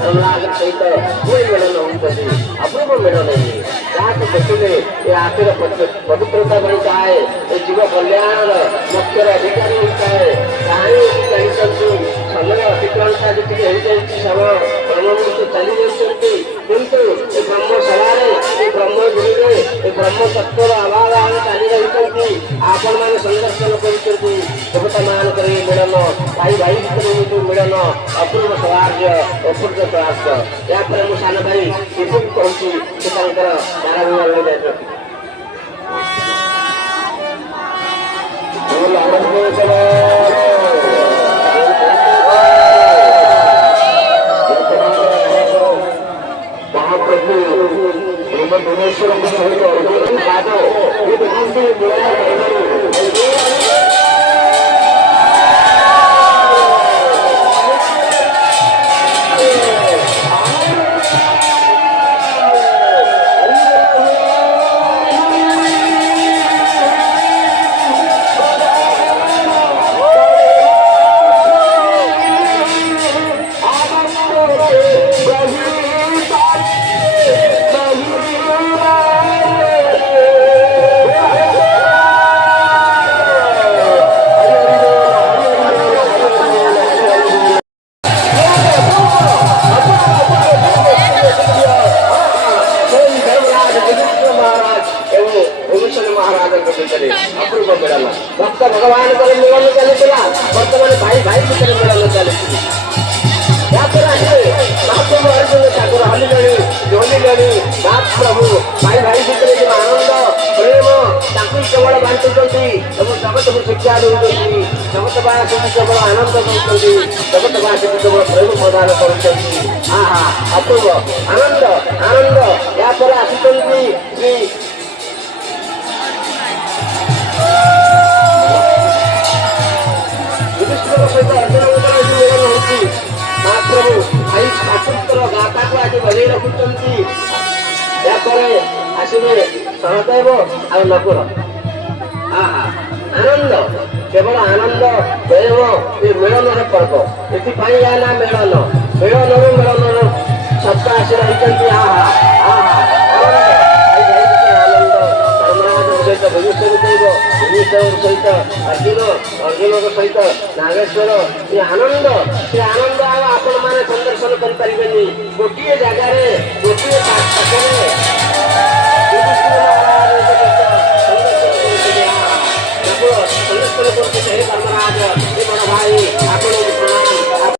प्रहलाद सहित कोई मिलन होती अपूर्व मिलन जहाँ देखिले ये आखिर पवित्रता बनता है ये जीव कल्याण मुख्य अधिकारी होता है कहीं समय अतिक्रमता जी समय ब्रह्ममुहूर्त चली जाती किंतु ये ब्रह्म सभा ब्रह्म गुरुरे ये ब्रह्म तत्व अभाव चली रही आपण मैंने संदर्शन करता मान कर मिलन भाई भाई भितर मिलन अपूर्व सौभाग्य अपूर्व प्रयास यापर मु सान भाई किसी कहूँ धारावाहिक भक्त भगवान मिलन चलता बर्तमान भाई भाई भितर मिलन चलती महाप्रभु अर्जुन ठाकुर हलिले जोलिले बाप प्रभु भाई भाई भितर जो आनंद प्रेम केवल बांटुंट जगत को शिक्षा दूसरी जगतवासी केवल आनंद दूसरी जगतवासी केवल प्रेम प्रदान कर अपूर्व आनंद आनंद यापर आसुच्च श्री सहित अर्जुन महाप्रभु भाई पुत्र गाता को आज बजे रखुंट आसवे सहदेव आ नकुल आनंद केवल आनंद प्रेम ये मिलन पर्व ये ना मिलन मिलन मिलन सत्ता आसी रही सहित भविष्य सहित अर्जुन सहित नागेश्वर ये आनंद आपण मैंने संदर्शन करें गोटे जगार गोटे संदर्शन करते धर्मराज बड़ भाई आप